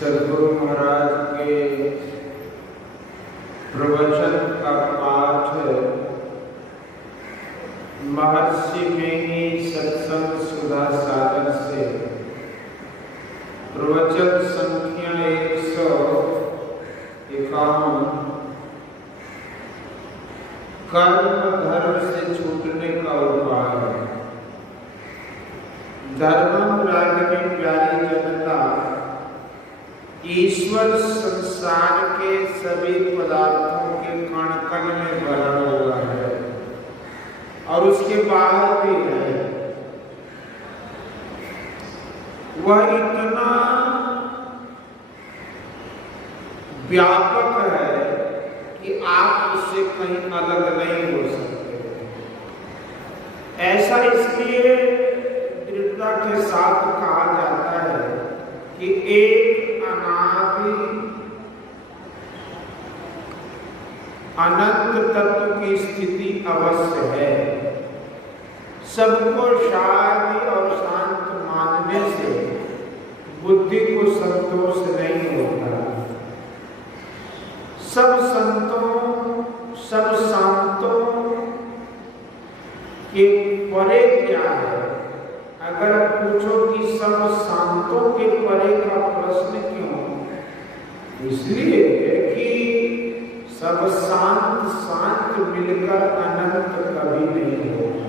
सद्गुरु महाराज के प्रवचन का पाठ महर्षि मेनी सत्संग सुधा सागर से प्रवचन संख्या 151 कर्म धर्म से छूटने का उपाय है। धर्मम रागनी प्यारी जनता, ईश्वर संसार के सभी पदार्थों के कण कण में भरा हुआ है और उसके बाहर भी है। वह इतना व्यापक है कि आप उससे कहीं अलग नहीं हो सकते। ऐसा इसलिए दृढ़ता के साथ कहा जाता है कि एक अनादि अनंत तत्व की स्थिति अवश्य है। सबको शांति और शांत मानने से बुद्धि को संतोष नहीं होता। सब संतों सब शांतों के परे क्या है? अगर पूछो कि सब शांतों के परे का प्रश्न क्यों? इसलिए कि सब शांत मिलकर अनंत कभी नहीं होगा।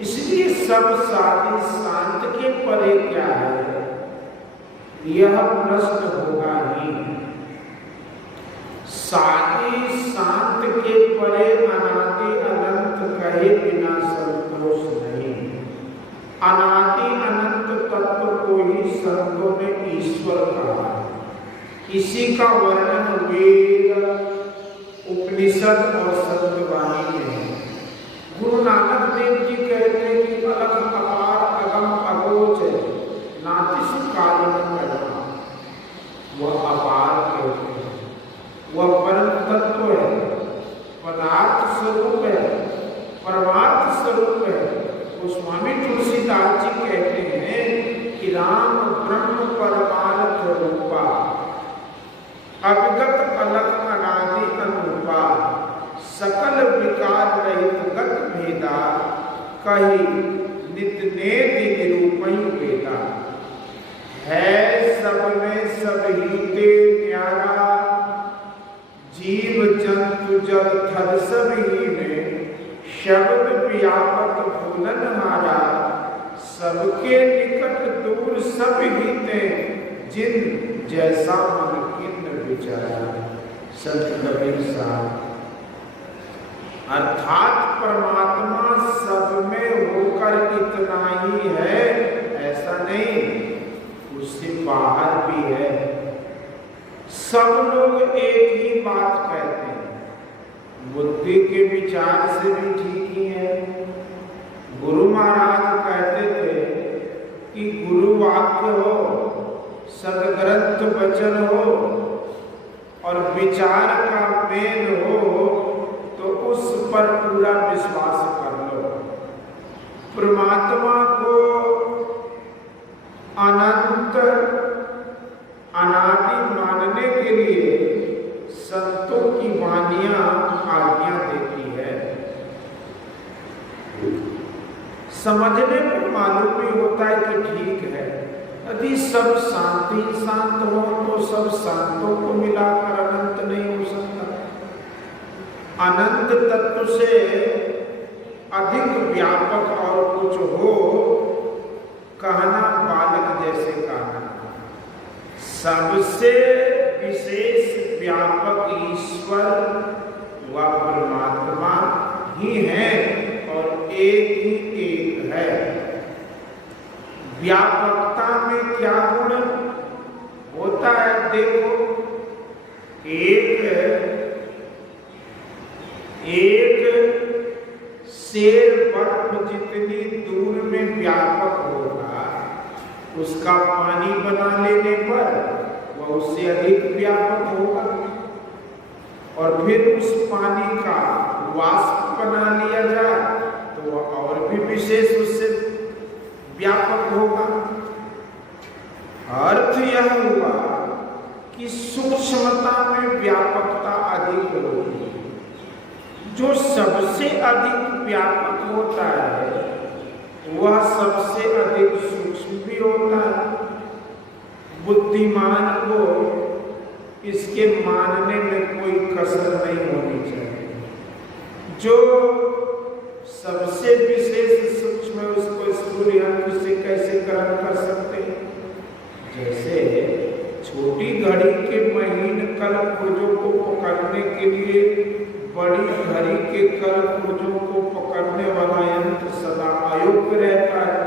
इसलिए सब साधि शांत के परे क्या है, यह प्रश्न होगा ही। साधि शांत के परे अनादि अनंत कहे बिना संतोष नहीं। अनादि अनंत तत्व को ही संतों ने ईश्वर कहा। इसी का वर्णन वेद, उपनिषद और सत्यवाणी में है। गुरु नानक देव जी कहते हैं कि अलग अपार अगम अगोच नातिसु कालिन पैदा। वह अपार कहते हैं, वह परम तत्व है, पदार्थ स्वरूप है, परमार्थ स्वरूप है। स्वामी तुलसीदास जी कहते हैं कि राम ब्रह्म परमार्थ रूपा, अविगत अलग अनादि अनुपा, सकल विकार रहित गत भेदा, कही नित नेति निरूपई वेदा। है सब में सब ही ते न्यारा, जीव जंतु जल थल सब ही में, शब्द व्यापक भूलन हारा, सबके निकट दूर सब ही ते, जिन जैसा मन किन्न विचारा। संत कबीर साहब। अर्थात परमात्मा सब में होकर इतना ही है ऐसा नहीं, उससे बाहर भी है। सब लोग एक ही बात कहते हैं, बुद्धि के विचार से भी ठीक ही है। गुरु महाराज कहते थे कि गुरु वाक्य हो, सदग्रंथ वचन हो और विचार का मेल हो तो उस पर पूरा विश्वास कर लो। परमात्मा को अनंत अनादि मानने के लिए संतों की वाणियां आज्ञा देती है। समझने में मालूम भी होता है कि ठीक है। यदि सब शांति शांत हो तो सब शांतों को मिलाकर अनंत नहीं हो सकता। अनंत तत्व से अधिक व्यापक और कुछ हो, कहना बालक जैसे कहना। सबसे विशेष व्यापक ईश्वर व परमात्मा ही है और एक ही एक है। व्यापकता में क्या गुण होता है? देखो, एक शेर बर्फ जितनी दूर में व्यापक होगा, उसका पानी बना लेने पर वह उससे अधिक व्यापक होगा। और फिर उस पानी का वाष्प बना लिया जाए तो वह और भी विशेष उससे व्यापक होगा। अर्थ यह हुआ कि सूक्ष्मता में व्यापकता अधिक होती है। जो सबसे अधिक व्यापक होता है वह सबसे अधिक सूक्ष्म भी होता है। बुद्धिमान को इसके मानने में कोई कसर नहीं होनी चाहिए। जो सबसे विशेष सूक्ष्म है उसको स्थूल यंत्र से कैसे ग्रहण कर सकते हैं? जैसे छोटी घड़ी के महीन कल पुर्जों को पकड़ने के लिए बड़ी घड़ी के कल पुर्जों को पकड़ने वाला यंत्र सदा अयोग्य रहता है।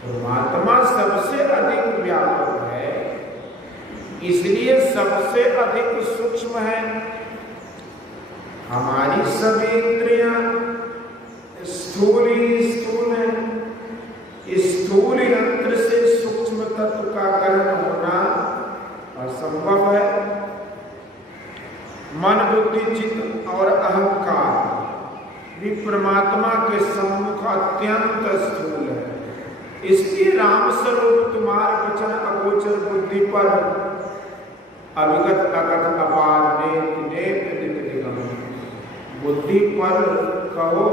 परमात्मा सबसे अधिक व्यापक है, इसलिए सबसे अधिक सूक्ष्म है। हमारी सभी इंद्रियां स्थूल ही स्थूल है। स्थूल यंत्र से सूक्ष्म तत्व का ग्रहण होना असंभव है। मन, बुद्धि, चित्त और अहंकार भी परमात्मा के सम्मुख अत्यंत स्थूल है। इसलिए राम स्वरूप तुम्हारा वचन अगोचर बुद्धि पर अविगत अगत अपार नेत नेत नित निगम। बुद्धि पर कहो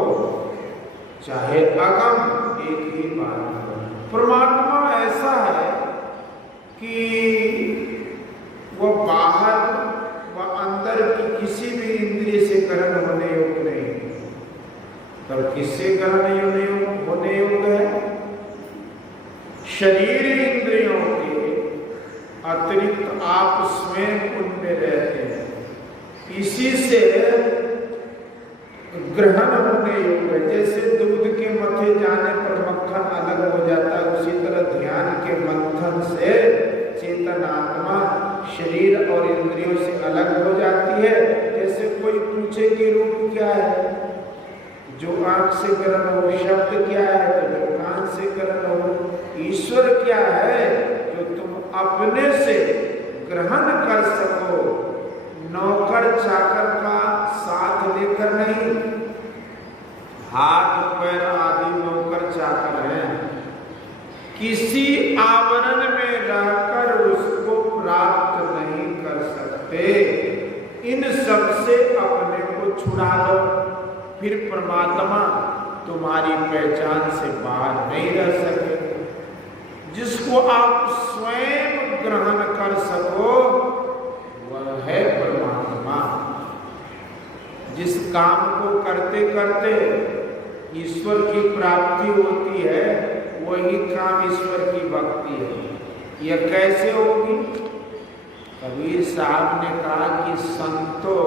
चाहे अगम एक ही बात है। परमात्मा ऐसा है कि वह बाहर व अंदर की किसी भी इंद्रिय से ग्रहण होने योग्य नहीं। तब किससे ग्रहण होने योग्य है? शरीर इंद्रियों के अतिरिक्त आप स्वयं उनमें रहते हैं, इसी से ग्रहण होने योग्य। जैसे दूध के मथे जाने पर मक्खन अलग हो जाता है, उसी तरह ध्यान के मंथन से चेतन आत्मा शरीर और इंद्रियों से अलग हो जाती है। जैसे कोई पूछे कि रूप क्या है, जो आंख से ग्रहण हो, शब्द क्या है तो जो कान से ग्रहण हो, ईश्वर क्या है जो तुम अपने से ग्रहण कर सको। नौकर चाकर का साथ लेकर नहीं, हाथ पैर आदि नौकर चाकर हैं, किसी आवरण में रहकर उसको प्राप्त नहीं कर सकते। इन सब से अपने को छुड़ा लो, फिर परमात्मा तुम्हारी पहचान से बाहर नहीं रह सके। जिसको आप स्वयं ग्रहण कर सको वह है परमात्मा। जिस काम को करते करते ईश्वर की प्राप्ति होती है वही काम ईश्वर की भक्ति है। यह कैसे होगी? कबीर साहब ने कहा कि संतो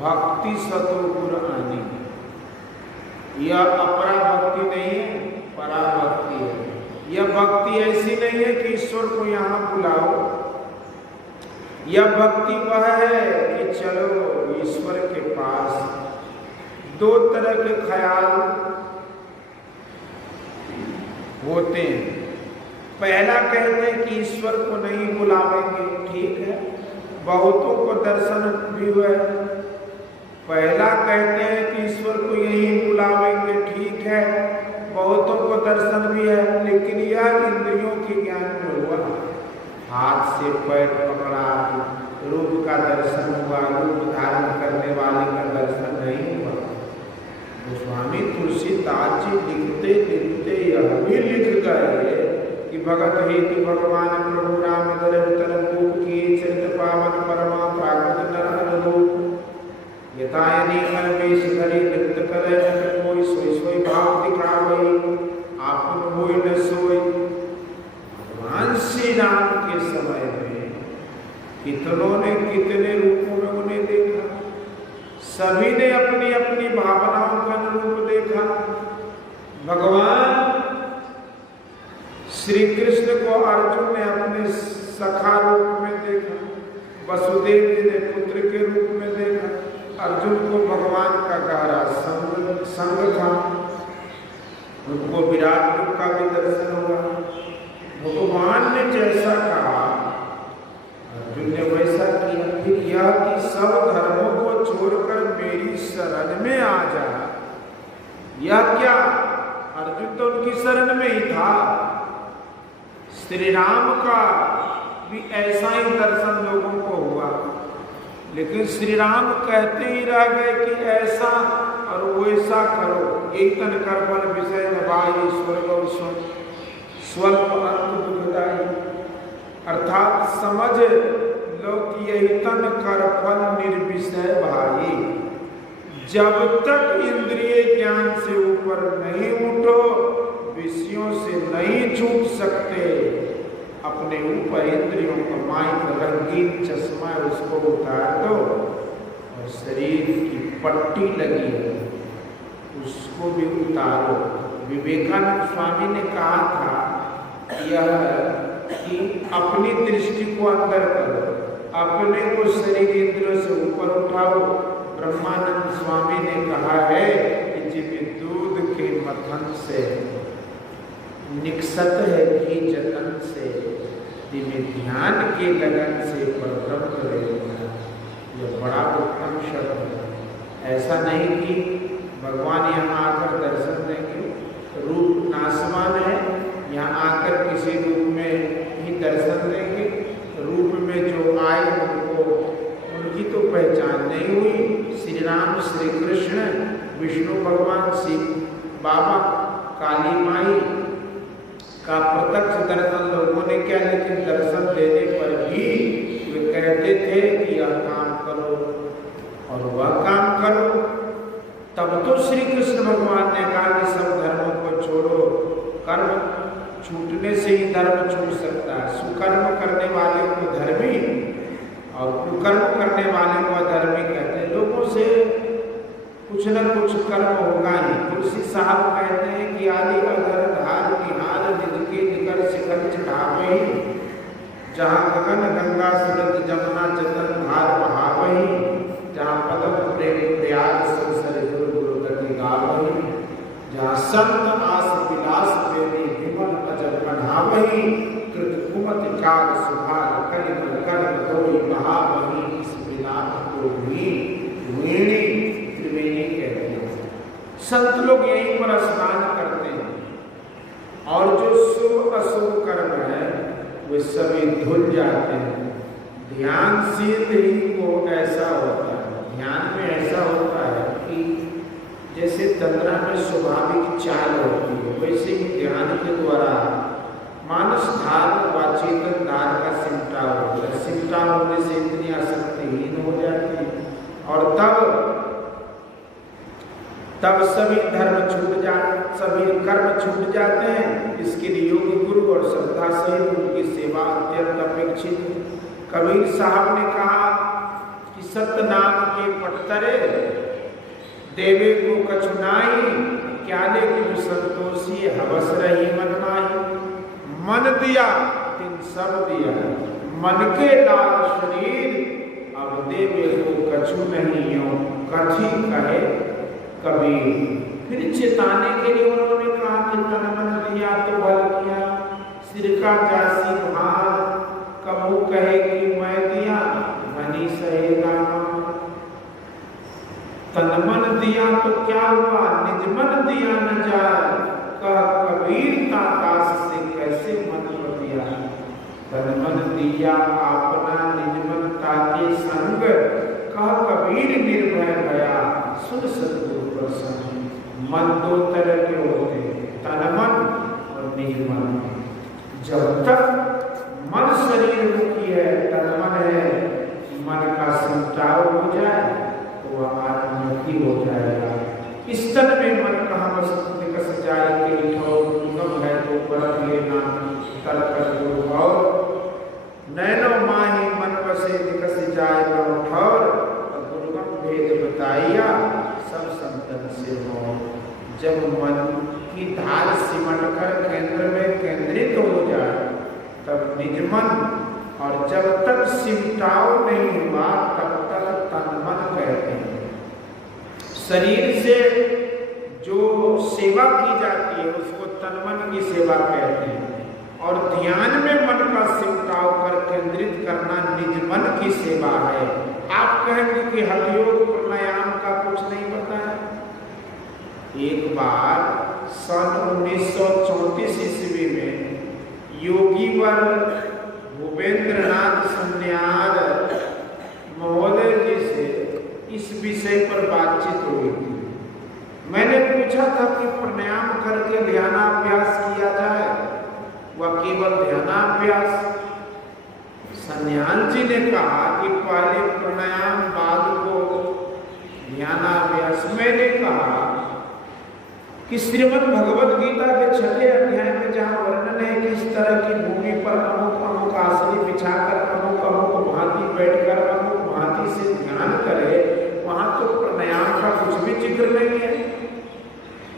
भक्ति सतो गुर आनी। यह अपरा भक्ति नहीं है, परा भक्ति है। यह भक्ति ऐसी नहीं है कि ईश्वर को यहाँ बुलाओ। यह भक्ति वह है कि चलो ईश्वर के पास। दो तरह के ख्याल होते हैं। पहला कहते हैं कि ईश्वर को नहीं बुलावेंगे, ठीक है, बहुतों को दर्शन भी हुआ। पहला कहते हैं कि ईश्वर को यही बुलावेंगे, ठीक है, बहुतों को दर्शन भी है, लेकिन यह इंद्रियों के ज्ञान में हुआ। हाथ से पैर पकड़ा, रूप का दर्शन हुआ, रूप धारण करने वाले का दर्शन नहीं हुआ। गोस्वामी तुलसीदास जी लिखते लिखते यह भी लिख गए कि भगत हेतु भगवान प्रभु राम दरतन रूप की चरित पावन परमा प्राकृत नर रूप यथायनी मन वेश धरि नृत्य करे न कोई सोई सोई भाव दिखावे आपन होई न सोई। भगवान श्री राम के समय में कितनों ने कितने रूपों में उन्हें देखा। सभी ने अपनी अपनी भावनाओं का अनुरूप देखा। भगवान श्री कृष्ण को अर्जुन ने अपने सखा रूप में देखा, वसुदेव जी ने पुत्र के रूप में देखा। अर्जुन को भगवान का गहरा संग था, उनको विराट रूप का भी दर्शन हुआ। भगवान ने जैसा कहा अर्जुन ने वैसा किया। फिर यह कि सब धर्मों को छोड़कर मेरी शरण में आ जा, यह क्या? अर्जुन तो उनकी शरण में ही था। श्री राम का भी ऐसा ही दर्शन लोगों को हुआ, लेकिन श्री राम कहते ही रह गए कि ऐसा और वैसा करो। एक तन कर्पण विषय नवाई स्वर्ग स्वल्प अंत दुखदाई, अर्थात समझ लो कि यही तन कर फल निर्विषय भाई। जब तक इंद्रिय ज्ञान से ऊपर नहीं उठो, विषयों से नहीं छूट सकते, अपने ऊपर इंद्रियों का माइक रंगीन चश्मा उसको उतार दो और शरीर की पट्टी लगी है उसको भी उतारो। विवेकानंद स्वामी ने कहा था यह कि अपनी दृष्टि को अंदर करो, अपने को शरीर इंद्रियों से ऊपर उठाओ। ब्रह्मानंद स्वामी ने कहा है कि जिस दूध के मथन से निकसत है घी जतन से, जिन्हें ध्यान के लगन से परब्रह्म रहेगा। यह बड़ा उत्तम शब्द है। ऐसा नहीं कि भगवान यहाँ आकर दर्शन देंगे, रूप नाशवान है, यहाँ आकर किसी रूप में ही दर्शन देंगे। रूप में जो आए उनको उनकी तो पहचान नहीं हुई। श्री राम, श्री कृष्ण, विष्णु भगवान, शिव बाबा, काली माई का प्रत्यक्ष दर्शन लोगों ने किया, लेकिन दर्शन देने पर भी वे कहते थे कि यह काम करो और वह काम करो। तब तो श्री कृष्ण भगवान ने कहा कि सब धर्मों को छोड़ो, कर्म छूटने से ही धर्म छूट सकता है। सुकर्म करने वाले को धर्मी और कुकर्म करने वाले को अधर्मी कहते हैं। लोगों से कुछ न कुछ कर्म होगा ही। तुलसी साहब कहते हैं कि आदि अधर धार निहार निधके निकर शिखर चढ़ावही, जहाँ गगन गंगा सूरत जमुना जतन धार बहावही, जहाँ पदम प्रेम प्रयाग संसर गुरु गति गावही, जहाँ संत आस विलास देवी विमल अजब बढ़ावही, कृत कुमति काग सुभाग कलिमल कलम धोई बहावही, इस विलाप को वीणी त्रिवेणी कहते हैं। संत लोग यहीं पर स्नान करते हैं और जो शुभ अशुभ कर्म है वे सभी धुल जाते हैं। ध्यानशील ही को ऐसा होता है, ध्यान में ऐसा होता है कि जैसे तंद्रा में स्वाभाविक चाल होती है, वैसे ही ध्यान के द्वारा मानस धार व चेतन धार का सिमटा होता है। सिमटा होने से इंद्रियां शक्तिहीन हो जाती है और तब सभी धर्म छूट जाते, सभी कर्म छूट जाते हैं। इसके लिए योगी गुरु और श्रद्धा सहित उनकी सेवा अत्यंत अपेक्षित है। कबीर साहब ने कहा कि सतनाम के पटतरे देवे को कछुनाई, क्या ले गुरु संतोषी हवस रही मन माही। मन दिया तिन सब दिया, मन के लाल शरीर, अब देवे को कछु नहीं हो कथी कहे कबीर। फिर चेताने के लिए उन्होंने कहा कि तन मन दिया तो बल किया, सिर का जासी भार, कबू कहे कि मैं दिया धनी सहेगा। तन मन दिया तो क्या हुआ, निज मन दिया न जाए, कह कबीर ताकाश से कैसे मन दिया। तन मन दिया अपना निज मन ताके संग, कह कबीर निर्भय गया सुन सतगुरु प्रसंग। मन दो तरह के होते हैं, तन मन और निज मन। जब तक मन शरीर मुखी है, तन मन है, मन का संचार हो जाए तो वह आत्ममुखी हो जाएगा। इस तन में मन कहाँ निकस जाए के ठोर है तो परख लेना कर कर दो और नैनो माही मन बसे निकस जाए ठोर, गुरुगम भेद बताइया सब संतन से हो। जब मन की धार सिमट कर केंद्र में केंद्रित हो जाए तब निज मन, और जब तक सिमटाव नहीं हुआ तब तक तन मन कहते हैं। शरीर से जो सेवा की जाती है उसको तन मन की सेवा कहते हैं, और ध्यान में मन का सिमटाव कर केंद्रित करना निज मन की सेवा है। आप कहेंगे कि हठयोग प्राणायाम का कुछ नहीं पता है। एक बार सन 1934 ईस्वी में योगीवर भूपेंद्र मैंने पूछा था कि प्राणायाम करके ध्यानाभ्यास किया जाए, वह केवल ध्यानाभ्यास। सन्याल जी ने कहा कि पहले प्राणायाम बाद को ध्यानाभ्यास। मैंने कहा कि श्रीमद् भगवद गीता के 6 अध्याय में जहाँ वर्णन है कि इस तरह की भूमि पर अमुक अमुक आसनी बिछाकर अमुक अमुक भांति बैठकर अमुक भांति से ध्यान करे, वहां तो प्राणायाम का कुछ भी जिक्र नहीं है।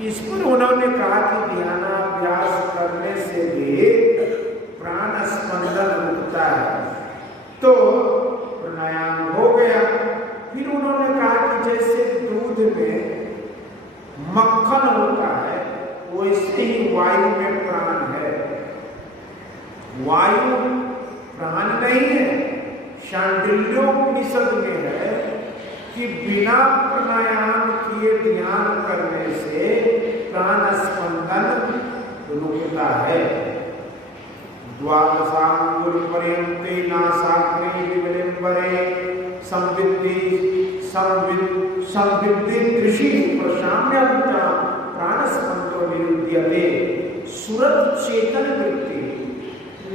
इस पर उन्होंने कहा कि ध्यानाभ्यास करने से भी प्राण स्पंदन रुकता है, तो प्राणायाम हो गया। फिर उन्होंने कहा कि जैसे दूध में मक्खन होता है, वैसे ही वायु में प्राण है। वायु प्राण नहीं है। शांडिल्योपनिषद में है कि बिना प्राणायाम किए ध्यान करने से प्राण स्पंदन रुकता है। द्वादशांगुल पर्यन्ते नासाग्रे विविलिम्बरे संविद्धि ऋषि प्रशाम्यन्ता प्राणस्पंदो निरुध्यते। सुरत चेतन वृत्ति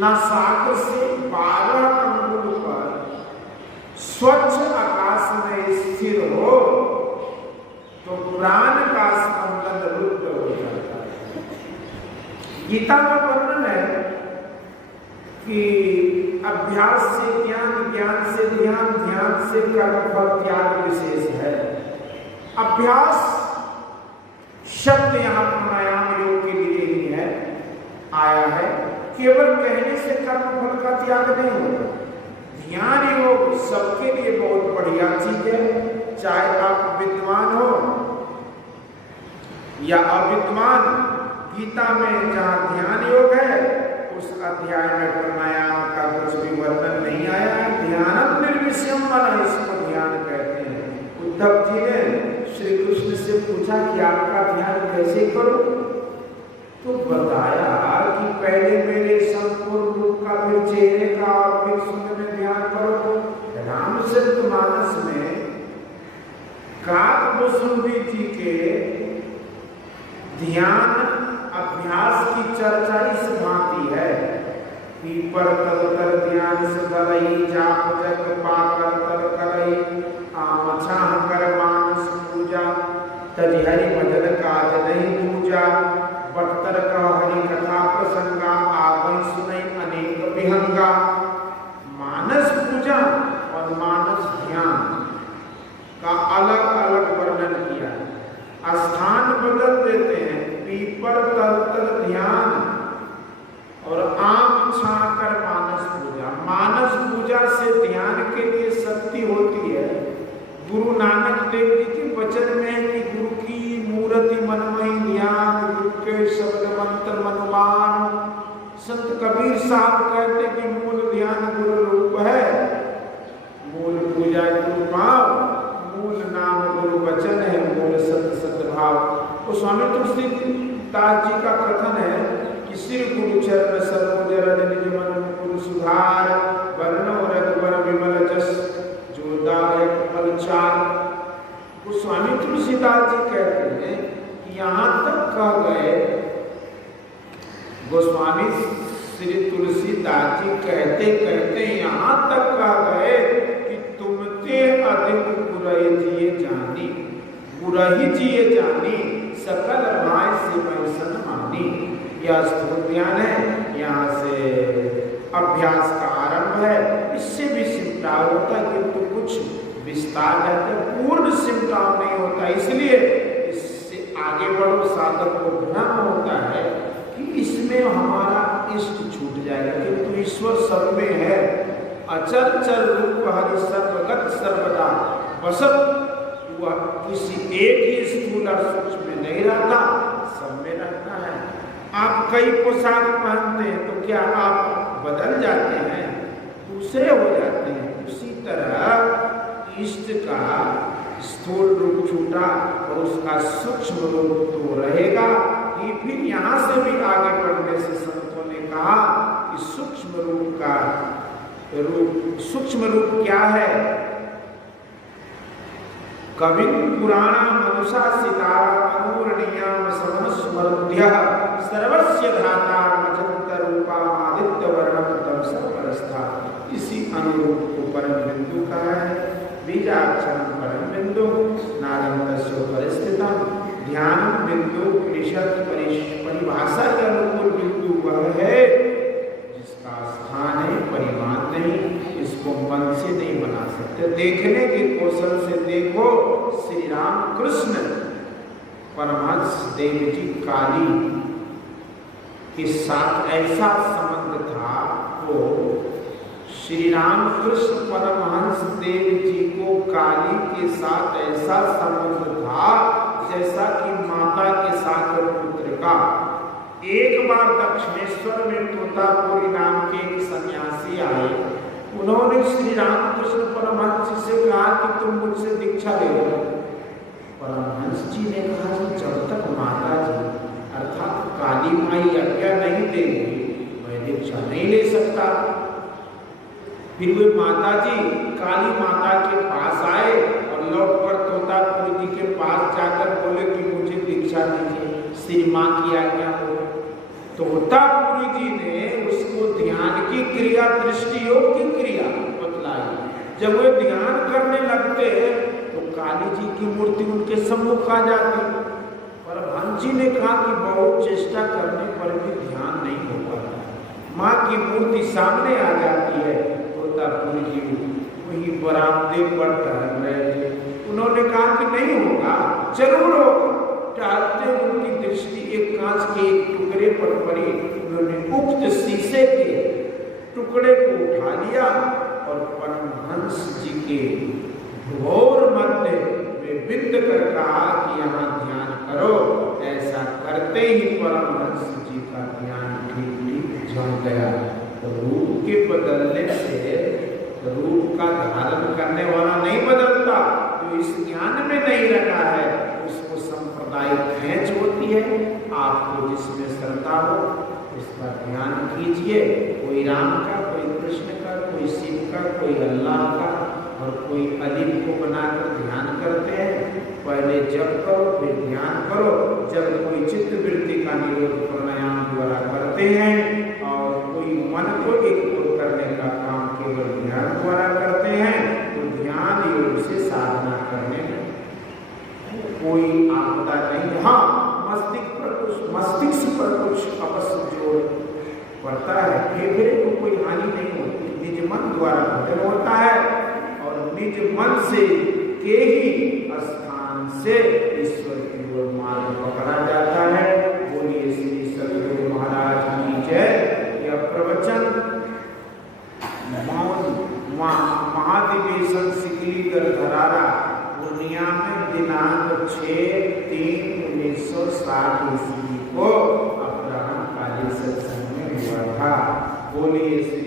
नासाग्र से 12 अंगुल पर स्वच्छ आकाश में स्थिर हो तो प्राण का स्पंदन रुद्ध हो जाता है। गीता में वर्णन है कि अभ्यास से ज्ञान, ज्ञान से ध्यान, ध्यान से कर्म फल त्याग विशेष है। अभ्यास शब्द यहाँ प्राणायाम योग के लिए ही है, आया है। केवल कहने से कर्म फल का त्याग नहीं होता। ध्यान योग सबके लिए बहुत बढ़िया चीज है, चाहे आप विद्वान हो या अविद्वान। गीता में जहाँ ध्यान योग है उस अध्याय में प्राणायाम का कुछ भी वर्णन नहीं आया है। ध्यान निर्विषयम मन, इसको ध्यान कहते हैं। उद्धव जी ने श्री कृष्ण से पूछा कि आपका ध्यान कैसे करो, तो बताया कि पहले मेरे संपूर्ण रूप का, फिर चेहरे का और फिर सुन में ध्यान करो। रामचरितमानस में काकभूषुंडी जी के ध्यान अभ्यास की चर्चा इस भांति है। पीपर तल तर ध्यान से धरई, जाप जग पाकर तर करई, आम छाह कर मानस पूजा, तज हरि भजन काज नहीं पूजा, बटतर का हरि कथा प्रसंगा, आवई सुनई अनेक विहंगा। मानस पूजा और मानस ध्यान का अलग अलग वर्णन किया, स्थान बदल देते हैं। पीपर तल तर ध्यान और आम छाकर मानस पूजा। मानस पूजा से ध्यान के लिए शक्ति होती है। गुरु नानक देव जी के वचन में है कि गुरु की मूर्ति मनमय ध्यान, गुरु के शब्द मंत्र मनुमान। संत कबीर साहब कहते कि मूल ध्यान गुरु रूप है, मूल पूजा गुरु भाव, मूल नाम गुरु वचन है, मूल सत सद्भाव। तो स्वामी तुलसीदास जी का कथन है कि श्री गुरु चरण सरोज निज मन गुरु सुधार, वर्ण रघुवर विमल जस जो दायक फल चार। तो स्वामी तुलसीदास जी कहते हैं कि यहाँ तक कह गए, गोस्वामी श्री तुलसीदास जी कहते कहते यहाँ तक कह गए कि तुमते अधिक गुरहि जिए जानी, गुरहि जिए जानी, सकल माय से वैसन मानी। यह स्थूल ध्यान है, यहाँ से अभ्यास का आरंभ है। इससे भी सिमटाव होता है किंतु कुछ विस्तार रहता है, पूर्ण सिमटाव नहीं होता। इसलिए इससे आगे बढ़ो, साधक को भ्रम होता है कि इसमें हमारा इष्ट छूट जाएगा, किंतु ईश्वर सब में है। अचल चल रूप हरि सर्वगत सर्वदा बसत। वह किसी एक ही स्थूल और सूक्ष्म में नहीं रहता, सब में रहता है। आप कई पोशाक पहनते हैं तो क्या आप बदल जाते हैं, दूसरे हो जाते हैं। उसी तरह इष्ट का स्थूल रूप छूटा और उसका सूक्ष्म रूप तो रहेगा ही। फिर यहाँ से भी आगे बढ़ने से संतों ने कहा कि सूक्ष्म रूप का सूक्ष्म रूप क्या है? कविं पुराणमनुशासितार अनुरणीयाम समनुस्मृत्यः सर्वस्य धातारमचन्तरूपामादित्यवर्णं तमसः परस्था। इसी अनुरूप को परम बिंदु कहा है। बीजाक्षरं परम बिंदु नादन्तस्य परिस्थितम् ध्यान बिंदु निषद परिभाषा के अनुकूल बिंदु वह है जिसका स्थान है, परिमाण नहीं। इसको मन से नहीं बना सकते। देखने के कौशल से देखो। श्री राम कृष्ण परमहंस देव जी काली के साथ ऐसा संबंध था। वो श्री राम कृष्ण परमहंस देव जी को काली के साथ ऐसा संबंध था जैसा कि माता के साथ पुत्र का। एक बार दक्षिणेश्वर में तोतापुरी नाम के एक सन्यासी आए। उन्होंने श्री रामकृष्ण परमहंस से कहा कि तुम मुझसे दीक्षा ले लो। परमहंस जी ने कहा कि जब तक माता जी अर्थात काली माई आज्ञा नहीं देंगी मैं दीक्षा नहीं ले सकता। फिर वे माता जी काली माता के पास आए और लौट कर तोतापुरी जी के पास जाकर बोले कि मुझे दीक्षा दीजिए, श्री माँ की आज्ञा हो। तोतापुरी जी ने उसको ध्यान की क्रिया, दृष्टि योग की क्रिया बतलाई। जब वे ध्यान करने लगते तो काली जी की मूर्ति उनके सम्मुख आ जाती। परमहंस जी ने कहा कि बहुत चेष्टा करने पर भी ध्यान नहीं हो पाता। माँ की मूर्ति सामने आ जाती है। तोतापुरी जी वही बरामदे पर टहल रहे थे। उन्होंने कहा कि नहीं होगा, जरूर होगा। टहलते उनकी दृष्टि एक कांच के एक टुकड़े पर पड़ी। उन्होंने उक्त शीशे के टुकड़े को उठा लिया और परमहंस जी के घोर मध्य में बिंद कर कहा कि यहाँ ध्यान करो। ऐसा करते ही परमहंस जी का ध्यान ठीक जम गया। रूप के बदलने से रूप का धारण करने वाला नहीं बदलता। जो इस ज्ञान में नहीं रखा है उसको सांप्रदायिक खेच होती है। आपको जिसमें श्रद्धा हो इसका ध्यान कीजिए। कोई राम का, कोई कृष्ण का, कोई शिव का, कोई अल्लाह का और कोई अलीम को बनाकर ध्यान करते हैं। पहले जप करो फिर ध्यान करो। जब कोई चित्त वृत्ति का निरोध प्राणायाम द्वारा करते हैं और कोई मन को एक करने का काम केवल ध्यान द्वारा करते हैं तो ध्यान योग से साधना करने में कोई आपदा नहीं। हाँ, मस्तिष्क पर कुछ अवश्य जोर पड़ता है। फेफड़े को कोई हानि नहीं होती। निज मन द्वारा भजन होता है और निज मन से के ही स्थान से ईश्वर की ओर मार्ग पकड़ा जाता है। बोलिए श्री सदगुरु महाराज की जय। यह प्रवचन महाधिवेशन सिकलीगढ़ धरारा पूर्णिया में दिनांक 6/3/1960 ईस्वी को अपराह्न काली सत्संग में हुआ था। बोलिए श्री